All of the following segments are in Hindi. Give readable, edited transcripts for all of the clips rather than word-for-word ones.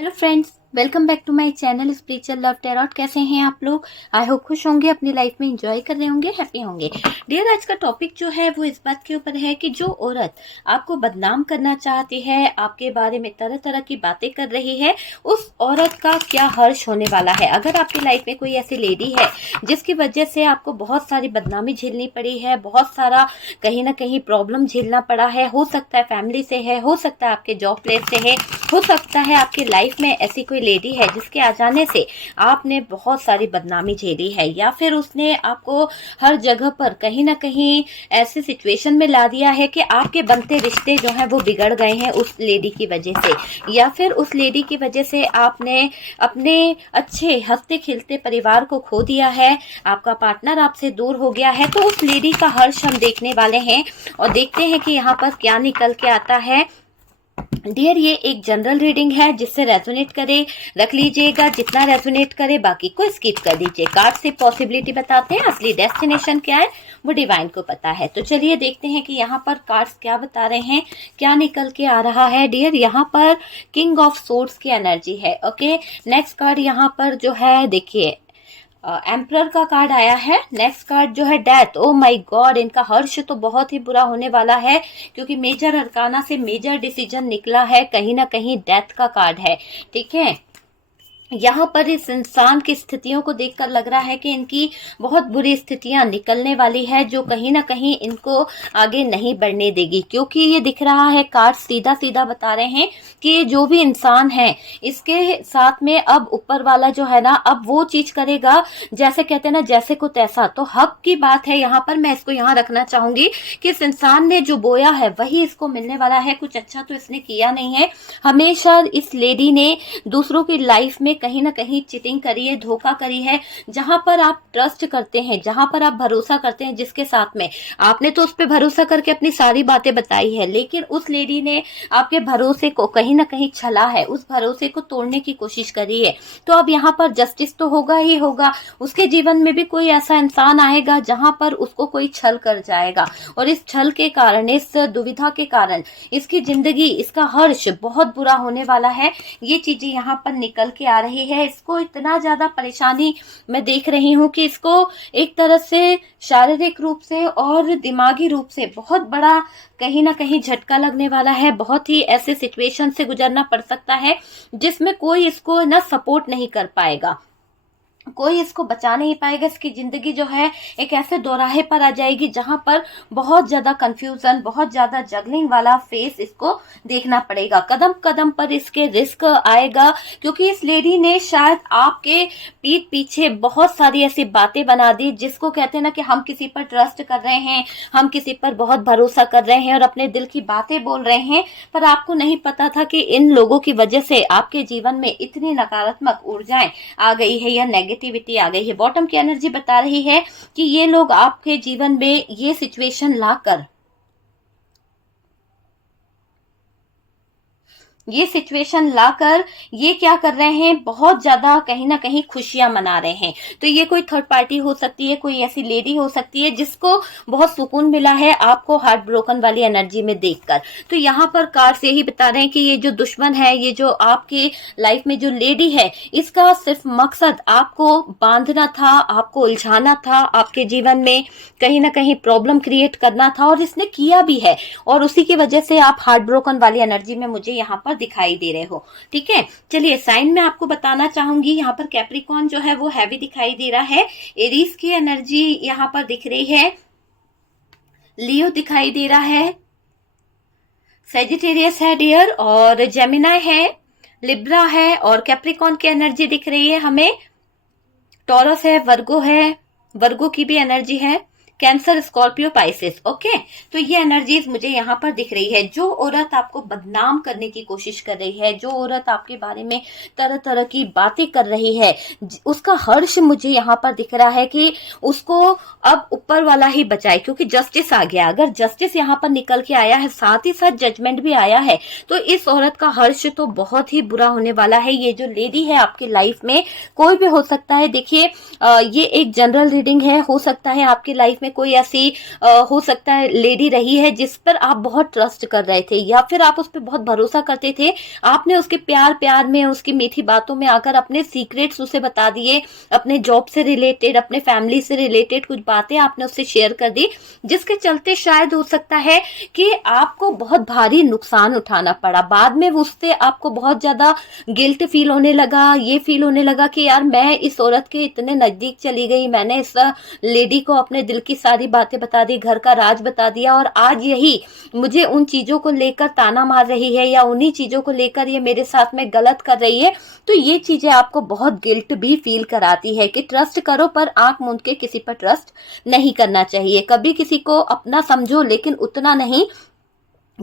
Hello friends, welcome back to my channel spiritual love tarot. कैसे हैं आप लोग? आई होप खुश होंगे, अपनी लाइफ में एंजॉय कर रहे होंगे, हैप्पी होंगे। डियर, आज का टॉपिक जो है वो इस बात के ऊपर है कि जो औरत आपको बदनाम करना चाहती है, आपके बारे में तरह तरह की बातें कर रही है, उस औरत का क्या हर्ष होने वाला है। अगर आपकी लाइफ में कोई ऐसी लेडी है जिसकी वजह से आपको बहुत सारी बदनामी झेलनी पड़ी है, बहुत सारा कहीं ना कहीं प्रॉब्लम झेलना पड़ा है, हो सकता है फैमिली से है, हो सकता है आपके जॉब प्लेस से है, हो सकता है आपकी लाइफ में ऐसी कोई लेडी है जिसके आ जाने से आपने बहुत सारी बदनामी झेली है, या फिर उसने आपको हर जगह पर कहीं ना कहीं ऐसे सिचुएशन में ला दिया है कि आपके बनते रिश्ते जो हैं वो बिगड़ गए हैं उस लेडी की वजह से, या फिर उस लेडी की वजह से आपने अपने अच्छे हंसते खिलते परिवार को खो दिया है, आपका पार्टनर आपसे दूर हो गया है। तो उस लेडी का हर्ष हम देखने वाले हैं और देखते हैं कि यहाँ पर क्या निकल के आता है। डियर, ये एक जनरल रीडिंग है, जिससे रेजोनेट करे रख लीजिएगा, जितना रेजोनेट करे बाकी को स्किप कर दीजिए। कार्ड से पॉसिबिलिटी बताते हैं, असली डेस्टिनेशन क्या है वो डिवाइन को पता है। तो चलिए देखते हैं कि यहाँ पर कार्ड्स क्या बता रहे हैं, क्या निकल के आ रहा है। डियर, यहाँ पर किंग ऑफ सोर्ड्स की एनर्जी है। ओके, नेक्स्ट कार्ड यहाँ पर जो है देखिए एम्परर का कार्ड आया है। नेक्स्ट कार्ड जो है डेथ। ओ माय गॉड, इनका हर्ष तो बहुत ही बुरा होने वाला है, क्योंकि मेजर अरकाना से मेजर डिसीजन निकला है, कहीं ना कहीं डेथ का कार्ड है। ठीक है, यहाँ पर इस इंसान की स्थितियों को देखकर लग रहा है कि इनकी बहुत बुरी स्थितियां निकलने वाली है, जो कहीं ना कहीं इनको आगे नहीं बढ़ने देगी। क्योंकि ये दिख रहा है, कार्ड सीधा सीधा बता रहे हैं कि ये जो भी इंसान है इसके साथ में अब ऊपर वाला जो है ना, अब वो चीज करेगा जैसे कहते हैं ना, जैसे को तैसा। तो हक की बात है यहाँ पर, मैं इसको यहाँ रखना चाहूंगी कि इस इंसान ने जो बोया है वही इसको मिलने वाला है। कुछ अच्छा तो इसने किया नहीं है। हमेशा इस लेडी ने दूसरों की लाइफ में कहीं ना कहीं चीटिंग करी है, धोखा करी है। जहां पर आप ट्रस्ट करते हैं, जहां पर आप भरोसा करते हैं, जिसके साथ में आपने तो उस पर भरोसा करके अपनी सारी बातें बताई है, लेकिन उस लेडी ने आपके भरोसे को कहीं ना कहीं छला है, उस भरोसे को तोड़ने की कोशिश करी है। तो अब यहाँ पर जस्टिस तो होगा ही होगा। उसके जीवन में भी कोई ऐसा इंसान आएगा जहां पर उसको कोई छल कर जाएगा, और इस छल के कारण, इस दुविधा के कारण इसकी जिंदगी, इसका हर्ष बहुत बुरा होने वाला है। ये चीजें यहाँ पर निकल के आ रही है। इसको इतना ज्यादा परेशानी मैं देख रही हूँ कि इसको एक तरह से शारीरिक रूप से और दिमागी रूप से बहुत बड़ा कहीं ना कहीं झटका लगने वाला है। बहुत ही ऐसे सिचुएशन से गुजरना पड़ सकता है जिसमें कोई इसको ना सपोर्ट नहीं कर पाएगा, कोई इसको बचा नहीं पाएगा। इसकी जिंदगी जो है एक ऐसे दोराहे पर आ जाएगी जहां पर बहुत ज्यादा कंफ्यूजन, बहुत ज्यादा जगलिंग वाला फेस इसको देखना पड़ेगा। कदम कदम पर इसके रिस्क आएगा, क्योंकि इस लेडी ने शायद आपके पीठ पीछे बहुत सारी ऐसी बातें बना दी, जिसको कहते हैं ना कि हम किसी पर ट्रस्ट कर रहे हैं, हम किसी पर बहुत भरोसा कर रहे हैं और अपने दिल की बातें बोल रहे हैं, पर आपको नहीं पता था कि इन लोगों की वजह से आपके जीवन में इतनी नकारात्मक ऊर्जाएं आ गई है या नेगेटिविटी आ गई है। बॉटम की एनर्जी बता रही है कि ये लोग आपके जीवन में ये सिचुएशन लाकर, ये सिचुएशन लाकर ये क्या कर रहे हैं, बहुत ज्यादा कहीं ना कहीं खुशियां मना रहे हैं। तो ये कोई थर्ड पार्टी हो सकती है, कोई ऐसी लेडी हो सकती है जिसको बहुत सुकून मिला है आपको हार्ट ब्रोकन वाली एनर्जी में देखकर। तो यहाँ पर कार्ड्स यही बता रहे हैं कि ये जो दुश्मन है, ये जो आपकी लाइफ में जो लेडी है, इसका सिर्फ मकसद आपको बांधना था, आपको उलझाना था, आपके जीवन में कहीं ना कहीं प्रॉब्लम क्रिएट करना था, और इसने किया भी है। और उसी की वजह से आप हार्ट ब्रोकन वाली एनर्जी में मुझे यहाँ पर दिखाई दे रहे हो। ठीक है, चलिए साइन में आपको बताना चाहूंगी। यहाँ पर कैप्रिकॉन जो है वो हैवी दिखाई दे रहा है, एरीज की एनर्जी यहाँ पर दिख रही है, लियो दिखाई दे रहा है, सेजिटेरियस है डियर, और जेमिनाई है, लिब्रा है, और कैप्रिकॉन की एनर्जी दिख रही है हमें, टॉरस है, वर्गो है, वर्गो की भी एनर्जी है, कैंसर, स्कॉर्पियो, पाइसेस। ओके, तो ये एनर्जीज मुझे यहाँ पर दिख रही है। जो औरत आपको बदनाम करने की कोशिश कर रही है, जो औरत आपके बारे में तरह तरह की बातें कर रही है, उसका हर्ष मुझे यहाँ पर दिख रहा है कि उसको अब ऊपर वाला ही बचाए, क्योंकि जस्टिस आ गया। अगर जस्टिस यहाँ पर निकल के आया है, साथ ही साथ जजमेंट भी आया है, तो इस औरत का हर्ष तो बहुत ही बुरा होने वाला है। ये जो लेडी है आपकी लाइफ में कोई भी हो सकता है। देखिए, ये एक जनरल रीडिंग है, हो सकता है आपकी लाइफ में में कोई ऐसी हो सकता है लेडी रही है जिस पर आप बहुत ट्रस्ट कर रहे थे, या फिर आप उस पर बहुत भरोसा करते थे। आपने उसके प्यार प्यार में, उसकी मीठी बातों में आकर अपने सीक्रेट्स उसे बता दिए, अपने जॉब से रिलेटेड, अपने फैमिली से रिलेटेड कुछ बातें आपने उससे शेयर कर दी, जिसके चलते शायद हो सकता है कि आपको बहुत भारी नुकसान उठाना पड़ा। बाद में उससे आपको बहुत ज्यादा गिल्ट फील होने लगा, ये फील होने लगा कि यार मैं इस औरत के इतने नजदीक चली गई, मैंने इस लेडी को अपने दिल की सारी बातें बता दी, घर का राज बता दिया, और आज यही मुझे उन चीजों को लेकर ताना मार रही है, या उन्हीं चीजों को लेकर ये मेरे साथ में गलत कर रही है। तो ये चीजें आपको बहुत गिल्ट भी फील कराती है कि ट्रस्ट करो पर आंख मूंद के किसी पर ट्रस्ट नहीं करना चाहिए। कभी किसी को अपना समझो, लेकिन उतना नहीं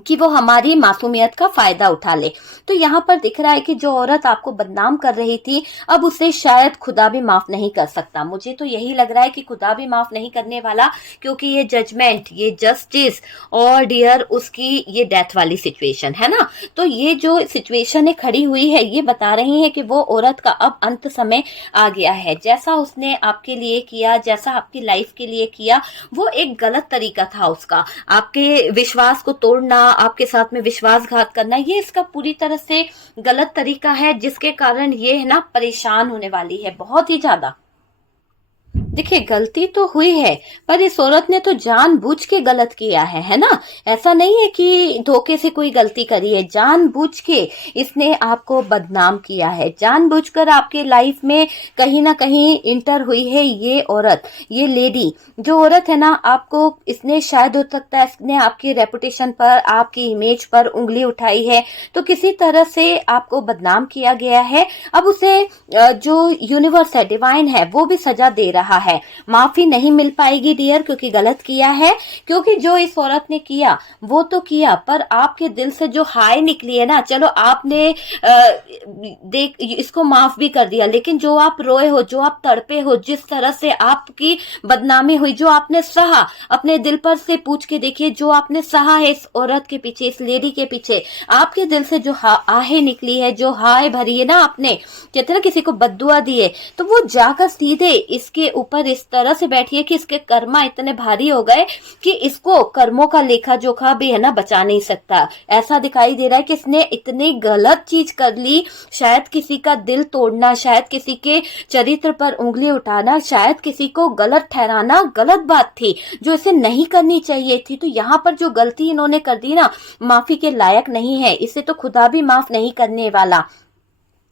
कि वो हमारी मासूमियत का फायदा उठा ले। तो यहाँ पर दिख रहा है कि जो औरत आपको बदनाम कर रही थी, अब उसे शायद खुदा भी माफ नहीं कर सकता। मुझे तो यही लग रहा है कि खुदा भी माफ नहीं करने वाला, क्योंकि ये जजमेंट, ये जस्टिस और डियर उसकी ये डेथ वाली सिचुएशन है ना। तो ये जो सिचुएशन खड़ी हुई है, ये बता रही है कि वो औरत का अब अंत समय आ गया है। जैसा उसने आपके लिए किया, जैसा आपकी लाइफ के लिए किया, वो एक गलत तरीका था उसका, आपके विश्वास को तोड़ना, आपके साथ में विश्वासघात करना, ये इसका पूरी तरह से गलत तरीका है, जिसके कारण ये है ना परेशान होने वाली है बहुत ही ज्यादा। देखिए गलती तो हुई है, पर इस औरत ने तो जानबूझ के गलत किया है ना। ऐसा नहीं है कि धोखे से कोई गलती करी है, जानबूझ के इसने आपको बदनाम किया है, जानबूझकर आपके लाइफ में कहीं ना कहीं इंटर हुई है ये औरत, ये लेडी। जो औरत है ना, आपको इसने शायद हो सकता है इसने आपकी रेपुटेशन पर, आपकी इमेज पर उंगली उठाई है, तो किसी तरह से आपको बदनाम किया गया है। अब उसे जो यूनिवर्स है, डिवाइन है, वो भी सजा दे रहा है। माफी नहीं मिल पाएगी डियर, क्योंकि गलत किया है। क्योंकि जो इस औरत ने किया वो तो किया, पर आपके दिल से जो हाय निकली है ना, चलो आपने देख इसको माफ भी कर दिया, लेकिन जो आप रोए हो, जो आप तड़पे हो, जिस तरह से आपकी बदनामी हुई, जो आपने सहा, अपने दिल पर से पूछ के देखिए, जो आपने सहा है इस औरत के पीछे, इस लेडी के पीछे, आपके दिल से जो आहें निकली है, जो हाय भरी है ना, आपने कहते ना किसी को बद्दुआ दिए, तो वो जाकर सीधे इसके ऊपर इस तरह से बैठी है कि इसके कर्मा इतने भारी हो गए कि इसको कर्मों का लेखा जोखा भी है ना बचा नहीं सकता। ऐसा दिखाई दे रहा है कि इसने इतनी गलत चीज कर ली, शायद किसी का दिल तोड़ना, शायद किसी के चरित्र पर उंगली उठाना, शायद किसी को गलत ठहराना गलत बात थी, जो इसे नहीं करनी चाहिए थी। तो यहाँ पर जो गलती इन्होंने कर दी ना, माफी के लायक नहीं है, इसे तो खुदा भी माफ नहीं करने वाला।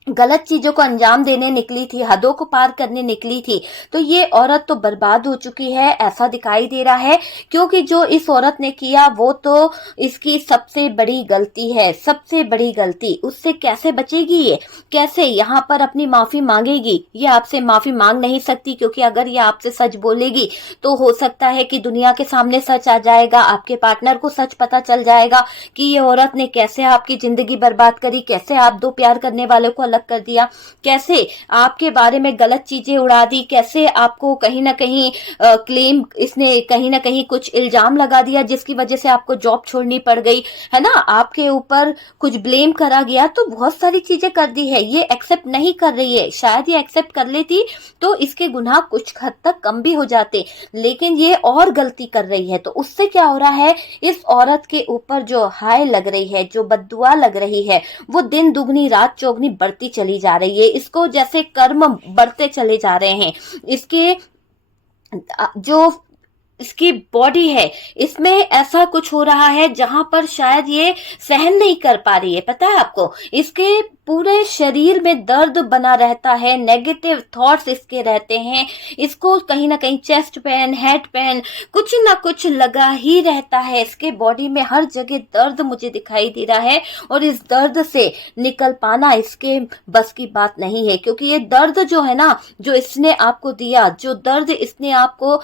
गलत चीजों को अंजाम देने निकली थी, हदों को पार करने निकली थी, तो ये औरत तो बर्बाद हो चुकी है, ऐसा दिखाई दे रहा है। क्योंकि जो इस औरत ने किया वो तो इसकी सबसे बड़ी गलती है, सबसे बड़ी गलती। उससे कैसे बचेगी ये, कैसे यहाँ पर अपनी माफी मांगेगी? ये आपसे माफी मांग नहीं सकती, क्योंकि अगर ये आपसे सच बोलेगी तो हो सकता है कि दुनिया के सामने सच आ जाएगा, आपके पार्टनर को सच पता चल जाएगा कि ये औरत ने कैसे आपकी जिंदगी बर्बाद करी, कैसे आप दो प्यार करने वाले को कर दिया, कैसे आपके बारे में गलत चीजें उड़ा दी, कैसे आपको कहीं ना कहीं क्लेम, इसने कहीं ना कहीं कुछ इल्जाम लगा दिया जिसकी वजह से आपको जॉब छोड़नी पड़ गई है ना, आपके ऊपर कुछ ब्लेम करा गया। तो बहुत सारी चीजें कर दी है, ये एक्सेप्ट नहीं कर रही है। शायद ये एक्सेप्ट कर लेती तो इसके गुनाह कुछ हद तक कम भी हो जाते, लेकिन ये और गलती कर रही है। तो उससे क्या हो रहा है, इस औरत के ऊपर जो हाय लग रही है, जो बद्दुआ लग रही है, वो दिन दुगनी रात चौगनी बढ़ती चली जा रही है। इसको जैसे कर्म बढ़ते चले जा रहे हैं, इसके जो इसकी बॉडी है, इसमें ऐसा कुछ हो रहा है जहां पर शायद ये सहन नहीं कर पा रही है। पता है आपको, इसके पूरे शरीर में दर्द बना रहता है, नेगेटिव थॉट्स इसके रहते हैं, इसको कहीं ना कहीं चेस्ट पेन, हेड पेन, कुछ ना कुछ लगा ही रहता है। इसके बॉडी में हर जगह दर्द मुझे दिखाई दे रहा है, और इस दर्द से निकल पाना इसके बस की बात नहीं है। क्योंकि ये दर्द जो है ना, जो इसने आपको दिया, जो दर्द इसने आपको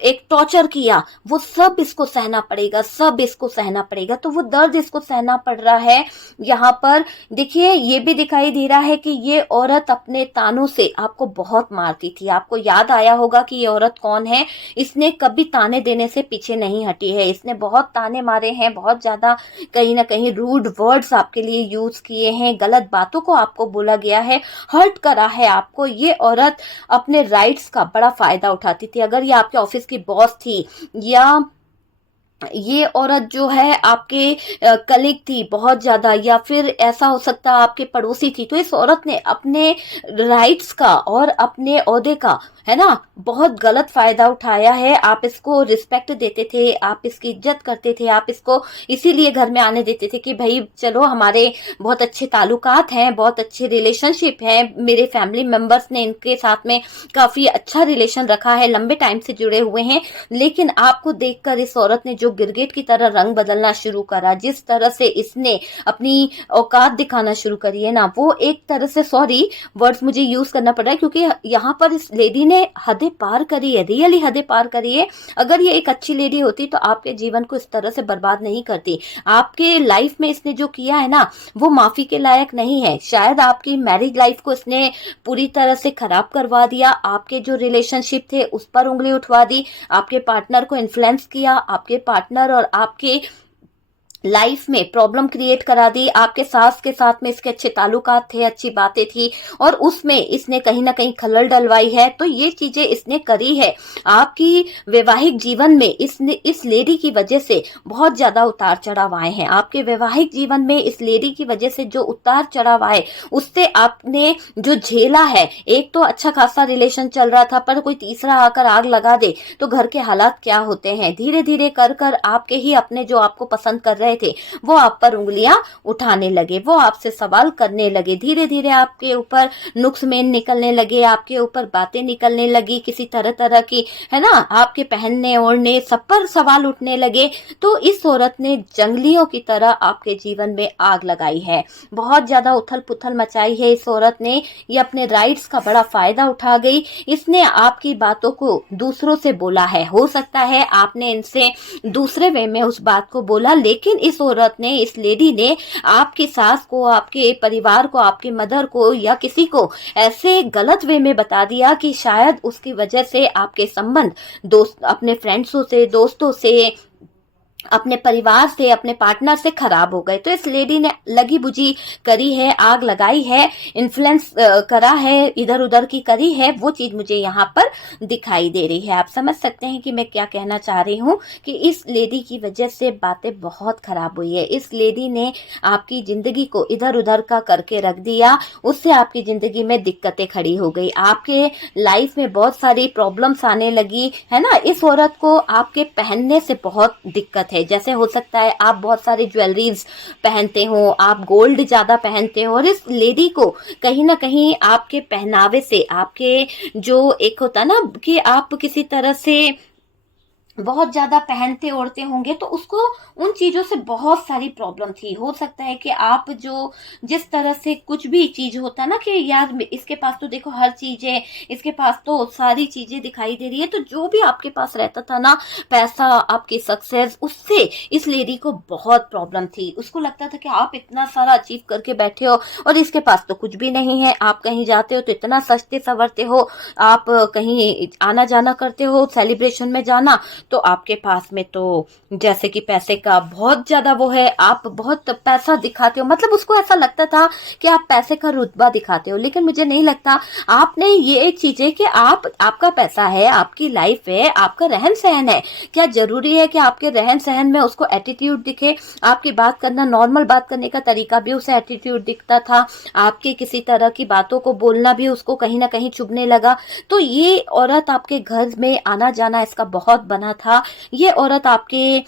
एक टॉर्चर किया, वो सब इसको सहना पड़ेगा, सब इसको सहना पड़ेगा। तो वो दर्द इसको सहना पड़ रहा है। यहाँ पर देखिए, ये भी दिखाई दे रहा है कि ये औरत अपने तानों से आपको बहुत मारती थी। आपको याद आया होगा कि ये औरत कौन है। इसने कभी ताने देने से पीछे नहीं हटी है, इसने बहुत ताने मारे हैं, बहुत ज्यादा कहीं ना कहीं रूड वर्ड्स आपके लिए यूज किए हैं, गलत बातों को आपको बोला गया है, हर्ट करा है आपको। ये औरत अपने राइट्स का बड़ा फायदा उठाती थी। अगर ये आपके ऑफिस की बॉस बॉस थी, या ये औरत जो है आपके कलीग थी बहुत ज्यादा, या फिर ऐसा हो सकता है आपके पड़ोसी थी। तो इस औरत ने अपने राइट्स का और अपने ओहदे का, है ना, बहुत गलत फायदा उठाया है। आप इसको रिस्पेक्ट देते थे, आप इसकी इज्जत करते थे, आप इसको इसीलिए घर में आने देते थे कि भाई चलो हमारे बहुत अच्छे ताल्लुकात हैं, बहुत अच्छे रिलेशनशिप हैं, मेरे फैमिली मेंबर्स ने इनके साथ में काफी अच्छा रिलेशन रखा है, लंबे टाइम से जुड़े हुए हैं। लेकिन आपको देखकर इस औरत ने जो गिरगिट की तरह रंग बदलना शुरू करा, जिस तरह से इसने अपनी औकात दिखाना शुरू करी है ना, वो एक तरह से, सॉरी वर्ड्स मुझे यूज करना पड़ रहा है क्योंकि यहाँ पर इस लेडी ने हदें पार करी है, रियली हदें पार करी है। अगर ये एक अच्छी लेडी होती तो आपके जीवन को इस तरह से बर्बाद नहीं करती। आपके लाइफ में इसने जो किया है ना, वो माफी के लायक नहीं है। शायद आपकी मैरिज लाइफ को इसने पूरी तरह से खराब करवा दिया, आपके जो रिलेशनशिप थे उस पर उंगली उठवा दी, आपके पार्टनर को इन्फ्लुएंस किया, आपके पार्टनर और आपके लाइफ में प्रॉब्लम क्रिएट करा दी। आपके सास के साथ में इसके अच्छे ताल्लुकात थे, अच्छी बातें थी, और उसमें इसने कहीं ना कहीं खलल डलवाई है। तो ये चीजें इसने करी है। आपकी वैवाहिक जीवन में इसने, इस लेडी की वजह से बहुत ज्यादा उतार चढ़ाव आए हैं। आपके वैवाहिक जीवन में इस लेडी की वजह से जो उतार चढ़ाव आए, उससे आपने जो झेला है, एक तो अच्छा खासा रिलेशन चल रहा था, पर कोई तीसरा आकर आग लगा दे तो घर के हालात क्या होते हैं। धीरे धीरे कर कर आपके ही अपने जो आपको पसंद कर रहे थे वो आप पर उंगलियां उठाने लगे, वो आपसे सवाल करने लगे, धीरे धीरे आपके ऊपर नुक्समेन निकलने लगे, आपके ऊपर बातें निकलने लगी किसी तरह तरह की, है ना, आपके पहनने ओढ़ने सब पर सवाल उठने लगे। तो इस औरत ने जंगलियों की तरह आपके जीवन में आग लगाई है, बहुत ज्यादा उथल पुथल मचाई है इस औरत ने। ये अपने राइट्स का बड़ा फायदा उठा गई। इसने आपकी बातों को दूसरों से बोला है, हो सकता है आपने इनसे दूसरे वे में उस बात को बोला, लेकिन इस औरत ने, इस लेडी ने आपकी सास को, आपके परिवार को, आपके मदर को या किसी को ऐसे गलत वे में बता दिया कि शायद उसकी वजह से आपके संबंध दोस्त, अपने फ्रेंड्सों से, दोस्तों से, अपने परिवार से, अपने पार्टनर से खराब हो गए। तो इस लेडी ने लगी बुझी करी है, आग लगाई है, इन्फ्लुएंस करा है, इधर उधर की करी है, वो चीज मुझे यहाँ पर दिखाई दे रही है। आप समझ सकते हैं कि मैं क्या कहना चाह रही हूँ, कि इस लेडी की वजह से बातें बहुत खराब हुई है। इस लेडी ने आपकी जिंदगी को इधर उधर का करके रख दिया, उससे आपकी जिंदगी में दिक्कतें खड़ी हो गई, आपके लाइफ में बहुत सारी प्रॉब्लम्स आने लगी, है ना। इस औरत को आपके पहनने से बहुत दिक्कत है। जैसे हो सकता है आप बहुत सारी ज्वेलरीज पहनते हो, आप गोल्ड ज्यादा पहनते हो, और इस लेडी को कहीं ना कहीं आपके पहनावे से, आपके जो एक होता ना कि आप किसी तरह से बहुत ज्यादा पहनते ओढ़ते होंगे, तो उसको उन चीजों से बहुत सारी प्रॉब्लम थी। हो सकता है कि आप जो जिस तरह से कुछ भी चीज होता है ना कि यार इसके पास तो देखो हर चीज है, इसके पास तो सारी चीजें दिखाई दे रही है, तो जो भी आपके पास रहता था ना, पैसा, आपकी सक्सेस, उससे इस लेडी को बहुत प्रॉब्लम थी। उसको लगता था कि आप इतना सारा अचीव करके बैठे हो और इसके पास तो कुछ भी नहीं है। आप कहीं जाते हो तो इतना सजते संवरते हो, आप कहीं आना जाना करते हो, सेलिब्रेशन में जाना, तो आपके पास में तो जैसे कि पैसे का बहुत ज्यादा वो है, आप बहुत पैसा दिखाते हो। मतलब उसको ऐसा लगता था कि आप पैसे का रुतबा दिखाते हो। लेकिन मुझे नहीं लगता। आपने ये एक चीज है कि आपका पैसा है, आपकी लाइफ है, आपका रहन सहन है। क्या जरूरी है कि आपके रहन सहन में उसको एटीट्यूड दिखे? आपकी बात करना, नॉर्मल बात करने का तरीका भी उसे एटीट्यूड दिखता था, आपके किसी तरह की बातों को बोलना भी उसको कहीं ना कहीं चुभने लगा। तो ये औरत आपके घर में आना जाना इसका बहुत बना था। ये औरत आपके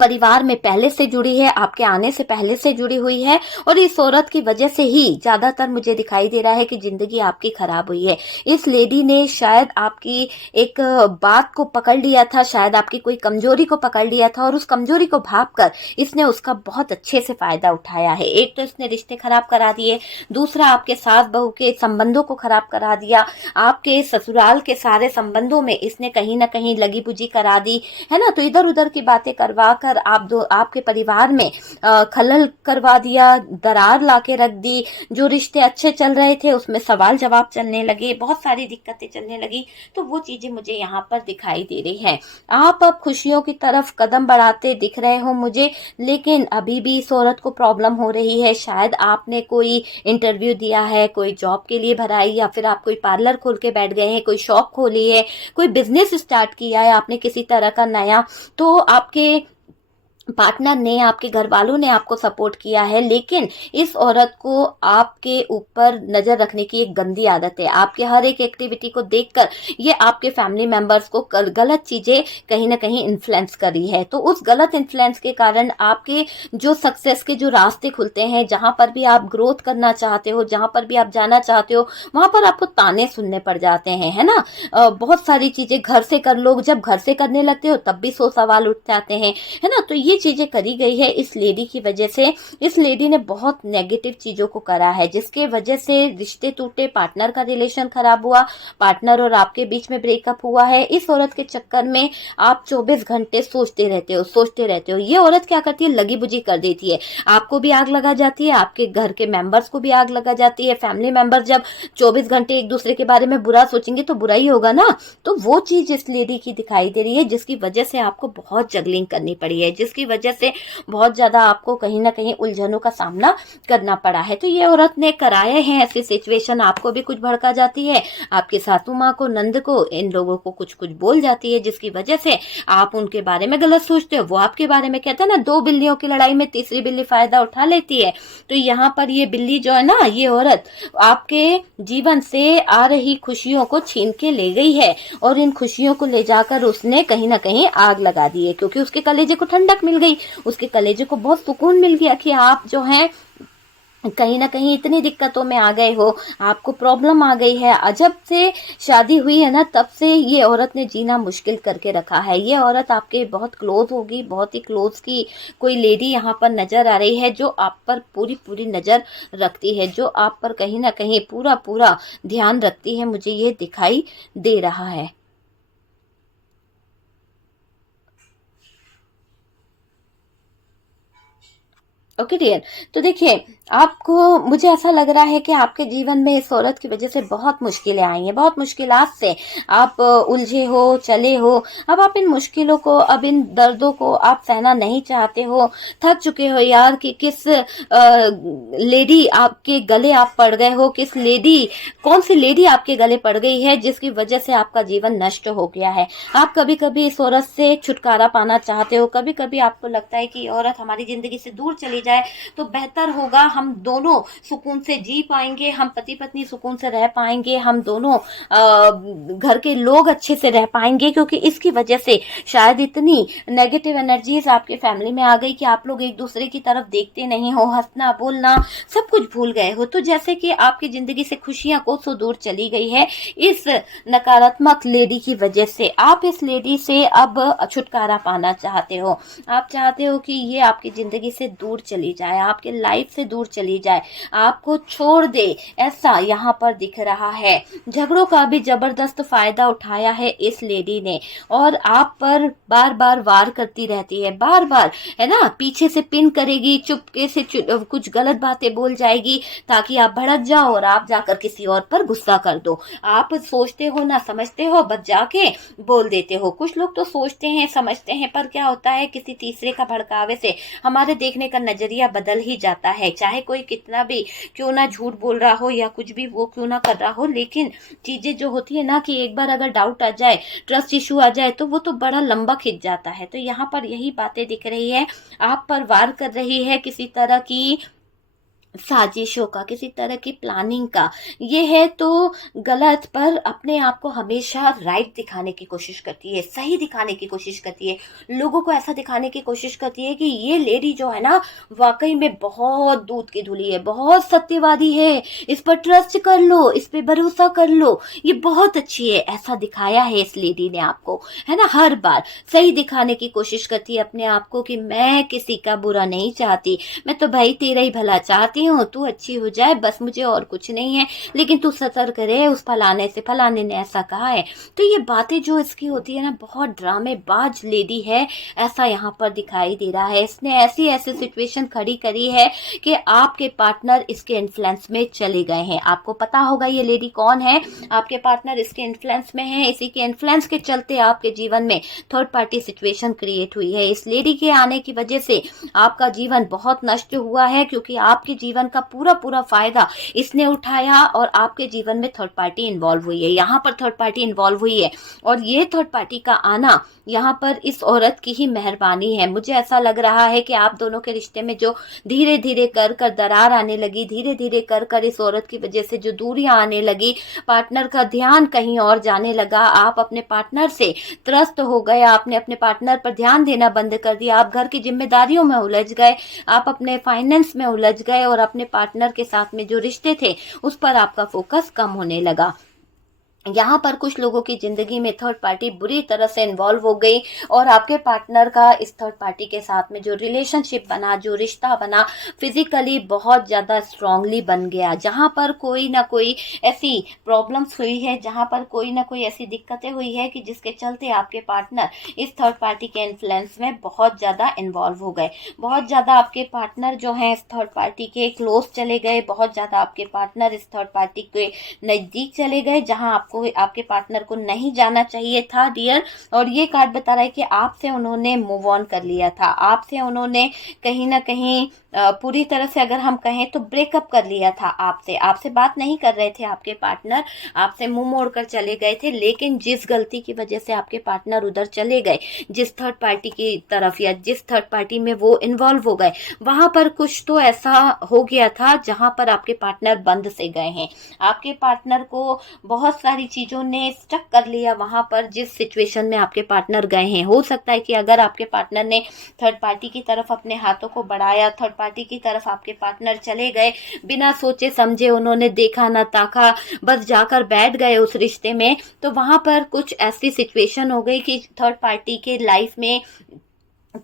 परिवार में पहले से जुड़ी है, आपके आने से पहले से जुड़ी हुई है, और इस औरत की वजह से ही ज्यादातर मुझे दिखाई दे रहा है कि जिंदगी आपकी खराब हुई है। इस लेडी ने शायद आपकी एक बात को पकड़ लिया था, शायद आपकी कोई कमजोरी को पकड़ लिया था, और उस कमजोरी को भांपकर इसने उसका बहुत अच्छे से फायदा उठाया है। एक तो इसने रिश्ते खराब करा दिए, दूसरा आपके सास बहू के संबंधों को खराब करा दिया, आपके ससुराल के सारे संबंधों में इसने कहीं ना कहीं लगी बुझी करा दी, है ना। तो इधर उधर की बातें करवा आकर आपके परिवार में खलल करवा दिया, दरार लाके रख दी, जो रिश्ते अच्छे चल रहे थे उसमें सवाल जवाब चलने लगे, बहुत सारी दिक्कतें चलने लगी। तो वो चीजें मुझे यहाँ पर दिखाई दे रही है। आप अब खुशियों की तरफ कदम बढ़ाते दिख रहे हो मुझे, लेकिन अभी भी इस औरत को प्रॉब्लम हो रही है। शायद आपने कोई इंटरव्यू दिया है, कोई जॉब के लिए भरा है, या फिर आप कोई पार्लर खोल के बैठ गए हैं, कोई शॉप खोली है, कोई बिजनेस स्टार्ट किया है आपने किसी तरह का नया, तो आपके पार्टनर ने, आपके घर वालों ने आपको सपोर्ट किया है। लेकिन इस औरत को आपके ऊपर नजर रखने की एक गंदी आदत है। आपके हर एक एक्टिविटी को देखकर ये आपके फैमिली मेंबर्स को गलत चीजें कहीं ना कहीं इन्फ्लुएंस कर रही है। तो उस गलत इन्फ्लुएंस के कारण आपके जो सक्सेस के जो रास्ते खुलते हैं, जहां पर भी आप ग्रोथ करना चाहते हो, जहां पर भी आप जाना चाहते हो, वहां पर आपको ताने सुनने पड़ जाते हैं, है ना। बहुत सारी चीजें घर से कर लो, जब घर से करने लगते हो तब भी 100 सवाल उठ जाते हैं, है ना। तो ये चीजें करी गई है इस लेडी की वजह से। इस लेडी ने बहुत नेगेटिव चीजों को करा है, जिसके वजह से रिश्ते टूटे, पार्टनर का रिलेशन खराब हुआ, पार्टनर और आपके बीच में ब्रेकअप हुआ है। इस औरत के चक्कर में आप 24 घंटे सोचते रहते हो। ये औरत क्या करती है, लगी बुझी कर देती है, आपको भी आग लगा जाती है, आपके घर के मेंबर्स को भी आग लगा जाती है। फैमिली मेंबर जब 24 घंटे एक दूसरे के बारे में बुरा सोचेंगे तो बुरा ही होगा ना। तो वो चीज इस लेडी की दिखाई दे रही है, जिसकी वजह से आपको बहुत जगलिंग करनी पड़ी है, जिसकी वजह से बहुत ज्यादा आपको कहीं ना कहीं उलझनों का सामना करना पड़ा है। तो ये औरत ने कराए हैं ऐसी सिचुएशन, आपको भी कुछ भड़का जाती है, आपके सासू माँ को, नंद को, इन लोगों को कुछ कुछ बोल जाती है, जिसकी वजह से आप उनके बारे में गलत सोचते हो, वो आपके बारे में। कहते हैं ना, दो बिल्लियों की लड़ाई में तीसरी बिल्ली फायदा उठा लेती है। तो यहाँ पर ये बिल्ली जो है ना, ये औरत आपके जीवन से आ रही खुशियों को छीन के ले गई है, और इन खुशियों को ले जाकर उसने कहीं ना कहीं आग लगा दी है, क्योंकि उसके कलेजे को ठंडक मिल गई, उसके कलेजे को बहुत सुकून मिल गया कि आप जो हैं कहीं ना कहीं इतनी दिक्कतों में आ गए हो, आपको प्रॉब्लम आ गई है। जब से शादी हुई है ना, तब से ये औरत ने जीना मुश्किल करके रखा है। ये औरत आपके बहुत क्लोज होगी, बहुत ही क्लोज की कोई लेडी यहाँ पर नजर आ रही है, जो आप पर पूरी पूरी नजर रखती है, जो आप पर कहीं ना कहीं पूरा पूरा ध्यान रखती है, मुझे ये दिखाई दे रहा है। ओके डियर, तो देखिए, आपको, मुझे ऐसा लग रहा है कि आपके जीवन में इस औरत की वजह से बहुत मुश्किलें आई हैं, बहुत मुश्किलात से आप उलझे हो, चले हो। अब आप इन मुश्किलों को, अब इन दर्दों को आप सहना नहीं चाहते हो, थक चुके हो यार कि किस लेडी आपके गले आप पड़ गए हो, किस लेडी, कौन सी लेडी आपके गले पड़ गई है, जिसकी वजह से आपका जीवन नष्ट हो गया है। आप कभी कभी इस औरत से छुटकारा पाना चाहते हो, कभी कभी आपको लगता है कि ये औरत हमारी जिंदगी से दूर चली जाए तो बेहतर होगा, हम दोनों सुकून से जी पाएंगे, हम पति पत्नी सुकून से रह पाएंगे, हम दोनों घर के लोग अच्छे से रह पाएंगे। क्योंकि इसकी वजह से शायद इतनी नेगेटिव एनर्जीज आपके फैमिली में आ गई कि आप लोग एक दूसरे की तरफ देखते नहीं हो, हंसना बोलना सब कुछ भूल गए हो। तो जैसे कि आपकी जिंदगी से खुशियां कोसों दूर चली गई है इस नकारात्मक लेडी की वजह से। आप इस लेडी से अब छुटकारा पाना चाहते हो, आप चाहते हो कि ये आपकी जिंदगी से दूर चली जाए, आपके लाइफ से दूर चली जाए, आपको छोड़ दे, ऐसा यहाँ पर दिख रहा है। झगड़ों का भी जबरदस्त फायदा उठाया है इस लेडी ने, और आप पर बार बार वार करती रहती है, बार बार, है ना, पीछे से पिन करेगी, चुपके से कुछ गलत बातें बोल जाएगी ताकि आप भड़क जाओ और आप जाकर किसी और पर गुस्सा कर दो। आप सोचते हो ना समझते हो, बस जाके बोल देते हो। कुछ लोग तो सोचते हैं समझते हैं, पर क्या होता है, किसी तीसरे का भड़कावे से हमारे देखने का नजरिया बदल ही जाता है। चाहे कोई कितना भी क्यों ना झूठ बोल रहा हो या कुछ भी वो क्यों ना कर रहा हो, लेकिन चीजें जो होती है ना, कि एक बार अगर डाउट आ जाए, ट्रस्ट इशू आ जाए, तो वो तो बड़ा लंबा खिंच जाता है। तो यहाँ पर यही बातें दिख रही है, आप पर वार कर रही है किसी तरह की साजिशों का, किसी तरह की प्लानिंग का। ये है तो गलत, पर अपने आप को हमेशा राइट दिखाने की कोशिश करती है, सही दिखाने की कोशिश करती है, लोगों को ऐसा दिखाने की कोशिश करती है कि ये लेडी जो है ना, वाकई में बहुत दूध की धुली है, बहुत सत्यवादी है, इस पर ट्रस्ट कर लो, इस पे भरोसा कर लो, ये बहुत अच्छी है। ऐसा दिखाया है इस लेडी ने आपको, है ना। हर बार सही दिखाने की कोशिश करती है अपने आप को कि मैं किसी का बुरा नहीं चाहती, मैं तो भाई तेरा ही भला चाहती हूँ, तू अच्छी हो जाए, बस मुझे और कुछ नहीं है, लेकिन तू सतर्क रहे, उस फलाने से, फलाने ने ऐसा कहा है। तो ये बातें जो इसकी होती है ना, बहुत ड्रामेबाज लेडी है, ऐसा यहाँ पर दिखाई दे रहा है। इसने ऐसी ऐसी सिचुएशन खड़ी करी है कि आपके पार्टनर इसके इन्फ्लुएंस में चले गए हैं। आपको पता होगा ये लेडी कौन है, आपके पार्टनर इसके इन्फ्लुएंस में है। इसी के इन्फ्लुएंस के चलते आपके जीवन में थर्ड पार्टी सिचुएशन क्रिएट हुई है। इस लेडी के आने की वजह से आपका जीवन बहुत नष्ट हुआ है, क्योंकि आपके जीवन का पूरा पूरा फायदा इसने उठाया और आपके जीवन में थर्ड पार्टी इन्वॉल्व हुई है। यहाँ पर थर्ड पार्टी इन्वॉल्व हुई है और ये थर्ड पार्टी का आना यहाँ पर इस औरत की ही मेहरबानी है। मुझे ऐसा लग रहा है कि आप दोनों के रिश्ते में जो धीरे धीरे कर कर दरार आने लगी, धीरे धीरे कर कर इस औरत की वजह से जो दूरियां आने लगी, पार्टनर का ध्यान कहीं और जाने लगा, आप अपने पार्टनर से त्रस्त हो गए, आपने अपने पार्टनर पर ध्यान देना बंद कर दिया, आप घर की जिम्मेदारियों में उलझ गए, आप अपने फाइनेंस में उलझ गए और अपने पार्टनर के साथ में जो रिश्ते थे उस पर आपका फोकस कम होने लगा। यहाँ पर कुछ लोगों की जिंदगी में थर्ड पार्टी बुरी तरह से इन्वॉल्व हो गई और आपके पार्टनर का इस थर्ड पार्टी के साथ में जो रिलेशनशिप बना, जो रिश्ता बना, फिजिकली बहुत ज़्यादा स्ट्रांगली बन गया। जहाँ पर कोई ना कोई ऐसी प्रॉब्लम्स हुई है, जहाँ पर कोई ना कोई ऐसी दिक्कतें हुई है कि जिसके चलते आपके पार्टनर इस थर्ड पार्टी के इन्फ्लुएंस में बहुत ज़्यादा इन्वॉल्व हो गए, बहुत ज़्यादा आपके पार्टनर जो हैं इस थर्ड पार्टी के क्लोज चले गए, बहुत ज़्यादा आपके पार्टनर इस थर्ड पार्टी के नज़दीक चले गए, जहाँ आपको आपके पार्टनर को नहीं जाना चाहिए था डियर। और ये कार्ड बता रहा है कि आपसे उन्होंने मूव ऑन कर लिया था, आपसे उन्होंने कहीं ना कहीं पूरी तरह से अगर हम कहें तो ब्रेकअप कर लिया था। आपसे बात नहीं कर रहे थे आपके पार्टनर, आपसे मुंह मोड़ कर चले गए थे। लेकिन जिस गलती की वजह से आपके पार्टनर उधर चले गए, जिस थर्ड पार्टी की तरफ या जिस थर्ड पार्टी में वो इन्वॉल्व हो गए, वहां पर कुछ तो ऐसा हो गया था जहां पर आपके पार्टनर बंद से गए हैं। आपके पार्टनर को बहुत सारी चीजों ने स्टक कर लिया वहां पर जिस सिचुएशन में आपके पार्टनर गए हैं। हो सकता है कि अगर आपके पार्टनर ने थर्ड पार्टी की तरफ अपने हाथों को बढ़ाया, थर्ड पार्टी की तरफ आपके पार्टनर चले गए, बिना सोचे समझे, उन्होंने देखा ना ताका, बस जाकर बैठ गए उस रिश्ते में, तो वहां पर कुछ ऐसी सिचुएशन हो गई कि थर्ड पार्टी के लाइफ में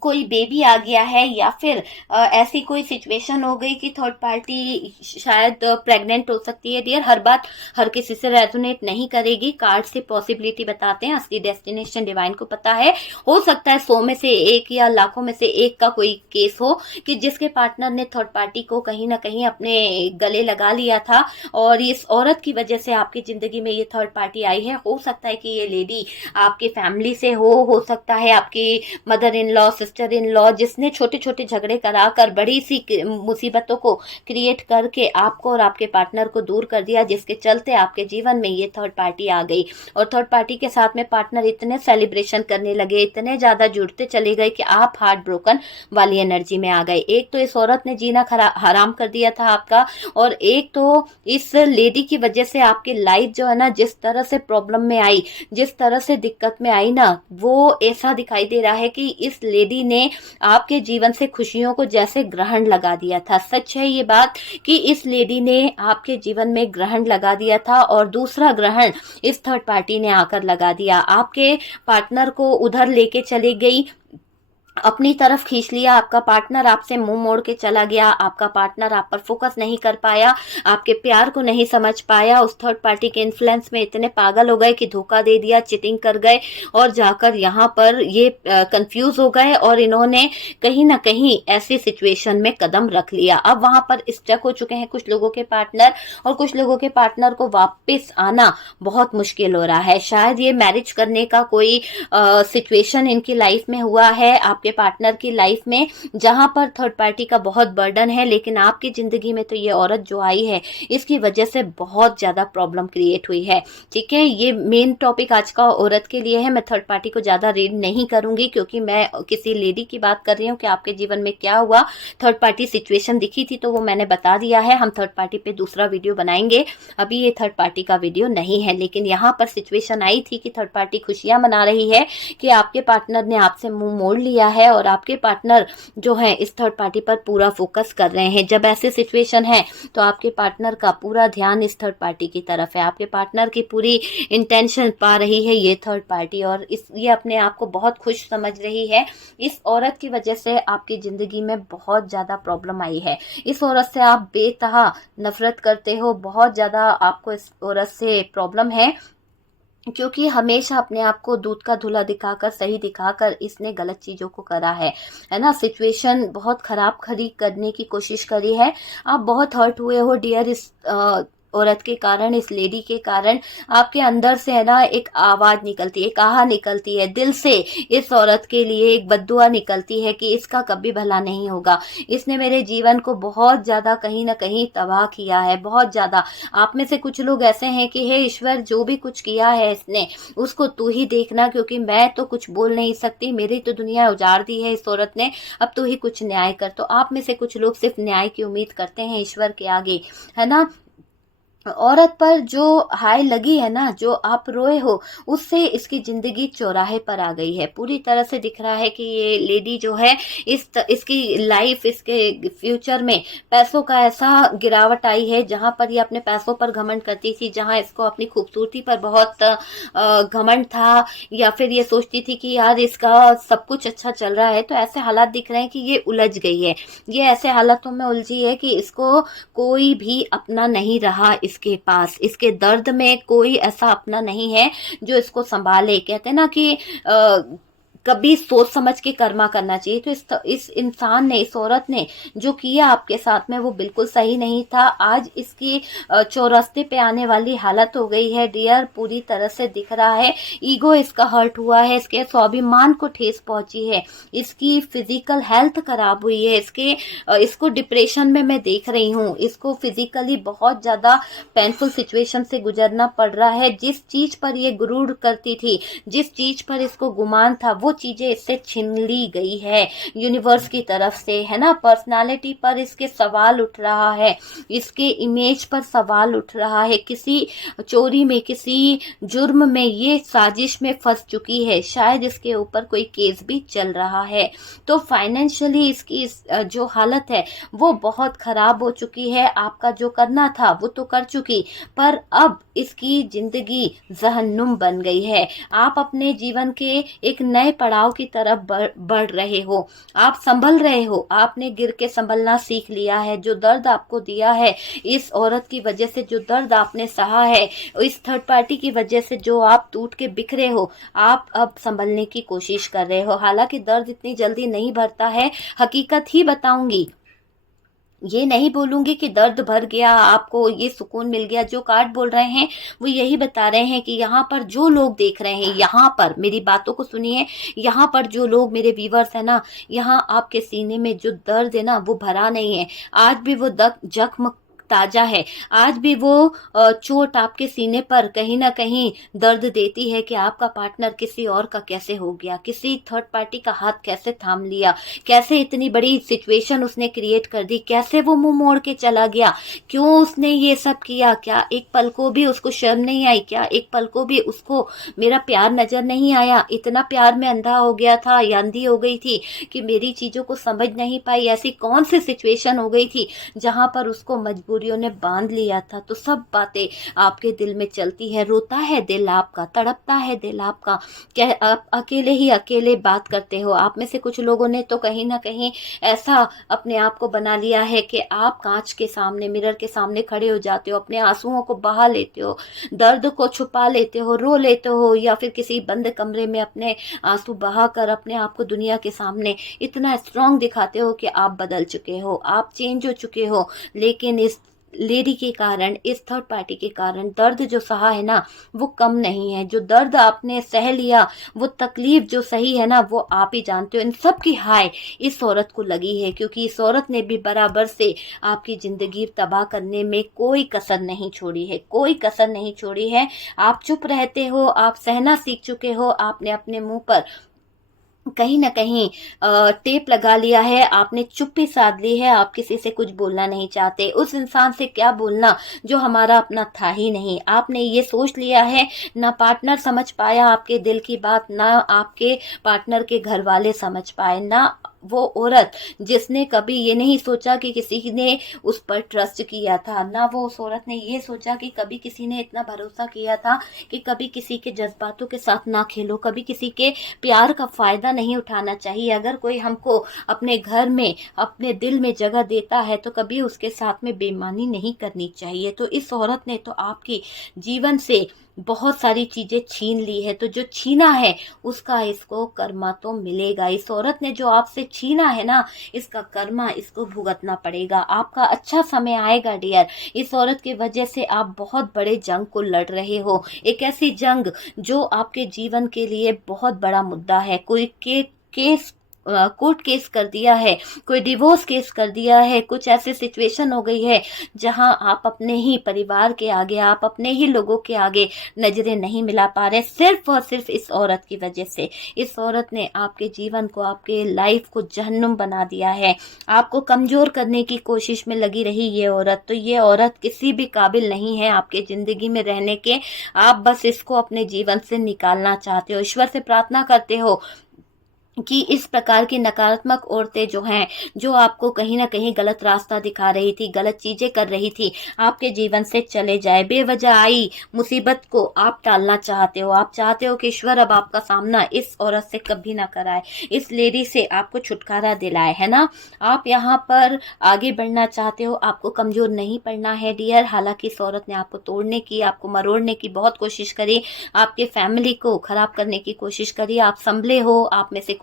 कोई बेबी आ गया है या फिर ऐसी कोई सिचुएशन हो गई कि थर्ड पार्टी शायद प्रेग्नेंट हो सकती है। डियर, हर बात हर किसी से रेजोनेट नहीं करेगी, कार्ड से पॉसिबिलिटी बताते हैं, असली डेस्टिनेशन डिवाइन को पता है। हो सकता है 100 में से एक या लाखों में से एक का कोई केस हो कि जिसके पार्टनर ने थर्ड पार्टी को कहीं ना कहीं अपने गले लगा लिया था और इस औरत की वजह से आपकी जिंदगी में ये थर्ड पार्टी आई है। हो सकता है कि ये लेडी आपकी फैमिली से हो सकता है आपकी mother in law, sister in law, जिसने छोटे छोटे झगड़े कराकर बड़ी सी मुसीबतों को क्रिएट करके आपको और आपके पार्टनर को दूर कर दिया, जिसके चलते आपके जीवन में ये थर्ड पार्टी आ गई। और थर्ड पार्टी के साथ में पार्टनर इतने सेलिब्रेशन करने लगे, इतने ज्यादा जुड़ते चले गए कि आप हार्ट ब्रोकन वाली एनर्जी में आ गए। एक तो इस औरत ने जीना हराम कर दिया था आपका, और एक तो इस लेडी की वजह से आपकी लाइफ जो है ना, जिस तरह से प्रॉब्लम में आई, जिस तरह से दिक्कत में आई ना, वो ऐसा दिखाई दे रहा है कि इस लेडी ने आपके जीवन से खुशियों को जैसे ग्रहण लगा दिया था। सच है ये बात कि इस लेडी ने आपके जीवन में ग्रहण लगा दिया था और दूसरा ग्रहण इस थर्ड पार्टी ने आकर लगा दिया। आपके पार्टनर को उधर लेके चली गई, अपनी तरफ खींच लिया, आपका पार्टनर आपसे मुंह मोड़ के चला गया, आपका पार्टनर आप पर फोकस नहीं कर पाया, आपके प्यार को नहीं समझ पाया, उस थर्ड पार्टी के इन्फ्लुएंस में इतने पागल हो गए कि धोखा दे दिया, चीटिंग कर गए और जाकर यहाँ पर ये कंफ्यूज हो गए और इन्होंने कहीं ना कहीं ऐसी सिचुएशन में कदम रख लिया। अब वहां पर स्टक हो चुके हैं कुछ लोगों के पार्टनर, और कुछ लोगों के पार्टनर को वापस आना बहुत मुश्किल हो रहा है। शायद ये मैरिज करने का कोई सिचुएशन इनकी लाइफ में हुआ है, आपके पार्टनर की लाइफ में, जहां पर थर्ड पार्टी का बहुत बर्डन है। लेकिन आपकी जिंदगी में तो ये औरत जो आई है, इसकी वजह से बहुत ज्यादा प्रॉब्लम क्रिएट हुई है। ठीक है, ये मेन टॉपिक आज का औरत के लिए है। मैं थर्ड पार्टी को ज्यादा रीड नहीं करूंगी क्योंकि मैं किसी लेडी की बात कर रही हूँ कि आपके जीवन में क्या हुआ, थर्ड पार्टी सिचुएशन दिखी थी तो वो मैंने बता दिया है। हम थर्ड पार्टी पे दूसरा वीडियो बनाएंगे, अभी ये थर्ड पार्टी का वीडियो नहीं है। लेकिन यहाँ पर सिचुएशन आई थी कि थर्ड पार्टी खुशियां मना रही है कि आपके पार्टनर ने आपसे मुंह मोड़ लिया है और आपके पार्टनर जो है इस थर्ड पार्टी पर पूरा फोकस कर रहे हैं। जब ऐसे सिचुएशन है तो आपके पार्टनर का पूरा ध्यान इस थर्ड पार्टी की तरफ है, आपके पार्टनर की पूरी इंटेंशन पा रही है ये थर्ड पार्टी, और ये अपने आप को बहुत खुश समझ रही है। इस औरत की वजह से आपकी जिंदगी में बहुत ज्यादा प्रॉब्लम आई है। इस औरत से आप बेतहा नफरत करते हो, बहुत ज्यादा आपको इस औरत से प्रॉब्लम है, क्योंकि हमेशा अपने आप को दूध का धुला दिखाकर, सही दिखाकर इसने गलत चीजों को करा है ना। सिचुएशन बहुत खराब खड़ी करने की कोशिश करी है। आप बहुत हर्ट हुए हो डियर इस औरत के कारण, इस लेडी के कारण। आपके अंदर से है ना एक आवाज निकलती है, एक आह निकलती है दिल से, इस औरत के लिए एक बद्दुआ निकलती है कि इसका कभी भला नहीं होगा। इसने मेरे जीवन को बहुत ज्यादा कहीं ना कहीं तबाह किया है, बहुत ज्यादा। आप में से कुछ लोग ऐसे हैं कि हे ईश्वर, जो भी कुछ किया है इसने, उसको तू ही देखना, क्योंकि मैं तो कुछ बोल नहीं सकती, मेरी तो दुनिया उजाड़ दी है इस औरत ने, अब तू ही कुछ न्याय कर। तो आप में से कुछ लोग सिर्फ न्याय की उम्मीद करते हैं ईश्वर के आगे, है ना। औरत पर जो हाय लगी है ना, जो आप रोए हो, उससे इसकी जिंदगी चौराहे पर आ गई है। पूरी तरह से दिख रहा है कि ये लेडी जो है इसकी लाइफ, इसके फ्यूचर में पैसों का ऐसा गिरावट आई है, जहां पर ये अपने पैसों पर घमंड करती थी, जहां इसको अपनी खूबसूरती पर बहुत घमंड था, या फिर ये सोचती थी कि यार इसका सब कुछ अच्छा चल रहा है। तो ऐसे हालात दिख रहे हैं कि ये उलझ गई है, ये ऐसे हालातों में उलझी है कि इसको कोई भी अपना नहीं रहा इसके पास, इसके दर्द में कोई ऐसा अपना नहीं है जो इसको संभाले। कहते हैं ना कि कभी सोच समझ के कर्मा करना चाहिए। तो इस इंसान ने, इस औरत ने जो किया आपके साथ में, वो बिल्कुल सही नहीं था। आज इसकी चौरास्ते पे आने वाली हालत हो गई है डियर, पूरी तरह से दिख रहा है। ईगो इसका हर्ट हुआ है, इसके स्वाभिमान को ठेस पहुंची है, इसकी फिजिकल हेल्थ खराब हुई है, इसको डिप्रेशन में मैं देख रही हूँ, इसको फिजिकली बहुत ज्यादा पेनफुल सिचुएशन से गुजरना पड़ रहा है। जिस चीज पर ये गुरूर करती थी, जिस चीज पर इसको गुमान था, वो चीजें इससे छीन ली गई है यूनिवर्स की तरफ से, है ना। पर्सनालिटी पर इसके सवाल उठ रहा है, इसके इमेज पर सवाल उठ रहा है, किसी चोरी में, किसी जुर्म में, ये साजिश में फंस चुकी है। शायद इसके ऊपर कोई केस भी चल रहा है। तो फाइनेंशियली इसकी जो हालत है वो बहुत खराब हो चुकी है। आपका जो करना था वो तो कर चुकी, पर अब इसकी जिंदगी जहन्नुम बन गई है। आप अपने जीवन के एक नए पड़ाव की तरफ बढ़ रहे हो, आप संभल रहे हो, आपने गिर के संभलना सीख लिया है। जो दर्द आपको दिया है इस औरत की वजह से, जो दर्द आपने सहा है इस थर्ड पार्टी की वजह से, जो आप टूट के बिखरे हो, आप अब संभलने की कोशिश कर रहे हो। हालांकि दर्द इतनी जल्दी नहीं भरता है, हकीकत ही बताऊंगी, ये नहीं बोलूंगी कि दर्द भर गया, आपको ये सुकून मिल गया। जो कार्ड बोल रहे हैं वो यही बता रहे हैं कि यहाँ पर जो लोग देख रहे हैं, यहाँ पर मेरी बातों को सुनिए, यहाँ पर जो लोग मेरे व्यूवर्स है ना, यहाँ आपके सीने में जो दर्द है ना वो भरा नहीं है। आज भी वो जख्म ताजा है, आज भी वो चोट आपके सीने पर कहीं ना कहीं दर्द देती है कि आपका पार्टनर किसी और का कैसे हो गया, किसी थर्ड पार्टी का हाथ कैसे थाम लिया, कैसे इतनी बड़ी सिचुएशन उसने क्रिएट कर दी, कैसे वो मुंह मोड़ के चला गया, क्यों उसने ये सब किया। क्या एक पल को भी उसको शर्म नहीं आई? क्या एक पल को भी उसको मेरा प्यार नजर नहीं आया? इतना प्यार में अंधा हो गया था या अंधी हो गई थी कि मेरी चीजों को समझ नहीं पाई? ऐसी कौन सी सिचुएशन हो गई थी जहां पर उसको मजबूरियों ने बांध लिया था? तो सब बातें आपके दिल में चलती है, रोता है दिल आपका, तड़पता है दिल आपका। क्या आप अकेले ही अकेले बात करते हो? आप में से कुछ लोगों ने तो कहीं ना कहीं ऐसा अपने आप को बना लिया है कि आप कांच के सामने, मिरर के सामने खड़े हो जाते हो, अपने आंसुओं को बहा लेते हो, दर्द को छुपा लेते हो, रो लेते हो, या फिर किसी बंद कमरे में अपने आंसू बहा कर अपने आप को दुनिया के सामने इतना स्ट्रांग दिखाते हो कि आप बदल चुके हो, आप चेंज हो चुके हो। लेकिन इस लेडी के कारण, इस थर्ड पार्टी के कारण दर्द जो सहा है ना वो कम नहीं है। जो दर्द आपने सह लिया, वो तकलीफ जो सही है ना, वो आप ही जानते हो। इन सब की हाय इस औरत को लगी है, क्योंकि इस औरत ने भी बराबर से आपकी जिंदगी तबाह करने में कोई कसर नहीं छोड़ी है, कोई कसर नहीं छोड़ी है। आप चुप रहते हो, आप सहना सीख चुके हो, आपने अपने मुंह पर कहीं न कहीं टेप लगा लिया है, आपने चुप्पी साध ली है, आप किसी से कुछ बोलना नहीं चाहते। उस इंसान से क्या बोलना जो हमारा अपना था ही नहीं। आपने ये सोच लिया है, ना पार्टनर समझ पाया आपके दिल की बात, ना आपके पार्टनर के घरवाले समझ पाए, ना वो औरत जिसने कभी ये नहीं सोचा कि किसी ने उस पर ट्रस्ट किया था, ना वो उस औरत ने ये सोचा कि कभी किसी ने इतना भरोसा किया था कि कभी किसी के जज़्बातों के साथ ना खेलो, कभी किसी के प्यार का फ़ायदा नहीं उठाना चाहिए। अगर कोई हमको अपने घर में, अपने दिल में जगह देता है तो कभी उसके साथ में बेईमानी नहीं करनी चाहिए। तो इस औरत ने तो आपकी जीवन से बहुत सारी चीज़ें छीन ली है, तो जो छीना है उसका इसको कर्मा तो मिलेगा। इस औरत ने जो आपसे छीना है ना, इसका कर्मा इसको भुगतना पड़ेगा। आपका अच्छा समय आएगा डियर। इस औरत की वजह से आप बहुत बड़े जंग को लड़ रहे हो, एक ऐसी जंग जो आपके जीवन के लिए बहुत बड़ा मुद्दा है। कोई केस कोर्ट केस कर दिया है, कोई डिवोर्स केस कर दिया है, कुछ ऐसी सिचुएशन हो गई है जहां आप अपने ही परिवार के आगे, आप अपने ही लोगों के आगे नजरें नहीं मिला पा रहे, सिर्फ और सिर्फ इस औरत की वजह से। इस औरत ने आपके जीवन को, आपके लाइफ को जहन्नुम बना दिया है। आपको कमजोर करने की कोशिश में लगी रही ये औरत। तो ये औरत किसी भी काबिल नहीं है आपके जिंदगी में रहने के। आप बस इसको अपने जीवन से निकालना चाहते हो, ईश्वर से प्रार्थना करते हो कि इस प्रकार की नकारात्मक औरतें जो हैं, जो आपको कहीं न कहीं गलत रास्ता दिखा रही थी, गलत चीज़ें कर रही थी, आपके जीवन से चले जाए। बेवजह आई मुसीबत को आप टालना चाहते हो। आप चाहते हो कि ईश्वर अब आपका सामना इस औरत से कभी ना कराए, इस लेडी से आपको छुटकारा दिलाए, है ना? आप यहाँ पर आगे बढ़ना चाहते हो, आपको कमज़ोर नहीं पड़ना है डियर। हालाँकि इस औरत ने आपको तोड़ने की, आपको मरोड़ने की बहुत कोशिश करी, आपके फैमिली को ख़राब करने की कोशिश करी। आप संभले हो, आप में से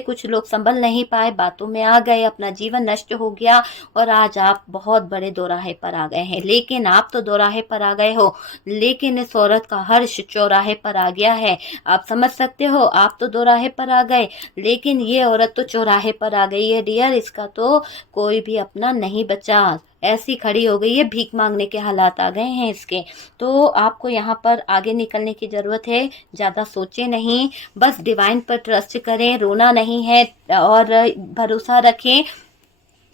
कुछ लोग संभल नहीं पाए, बातों में आ गए, अपना जीवन नष्ट हो गया और आज आप बहुत बड़े दोराहे पर आ गए हैं। लेकिन आप तो दोराहे पर आ गए हो, लेकिन इस औरत का हर्ष चौराहे पर आ गया है। आप समझ सकते हो, आप तो दोराहे पर आ गए, लेकिन ये औरत तो चौराहे पर आ गई है डियर। इसका तो कोई भी अपना नहीं बचा, ऐसी खड़ी हो गई है, भीख मांगने के हालात आ गए हैं इसके। तो आपको यहाँ पर आगे निकलने की ज़रूरत है। ज़्यादा सोचें नहीं, बस डिवाइन पर ट्रस्ट करें, रोना नहीं है और भरोसा रखें,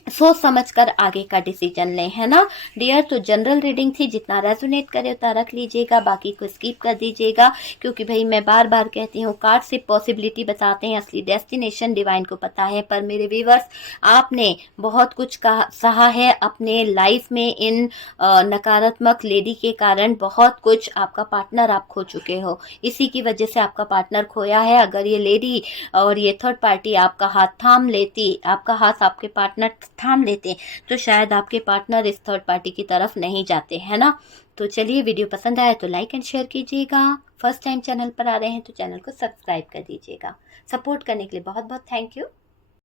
सोच समझ कर आगे का डिसीजन लें, है ना डियर। तो जनरल रीडिंग थी, जितना रेजोनेट करे उतना रख लीजिएगा, बाकी को स्किप कर दीजिएगा, क्योंकि भाई मैं बार बार कहती हूँ कार्ड सिर्फ पॉसिबिलिटी बताते हैं, असली डेस्टिनेशन डिवाइन को पता है। पर मेरे व्यूवर्स, आपने बहुत कुछ सहा है अपने लाइफ में, इन नकारात्मक लेडी के कारण बहुत कुछ। आपका पार्टनर आप खो चुके हो, इसी की वजह से आपका पार्टनर खोया है। अगर ये लेडी और ये थर्ड पार्टी आपका हाथ थाम लेती, आपका हाथ आपके पार्टनर थाम लेते, तो शायद आपके पार्टनर इस थर्ड पार्टी की तरफ नहीं जाते, है ना। तो चलिए, वीडियो पसंद आया तो लाइक एंड शेयर कीजिएगा। फर्स्ट टाइम चैनल पर आ रहे हैं तो चैनल को सब्सक्राइब कर दीजिएगा। सपोर्ट करने के लिए बहुत बहुत थैंक यू।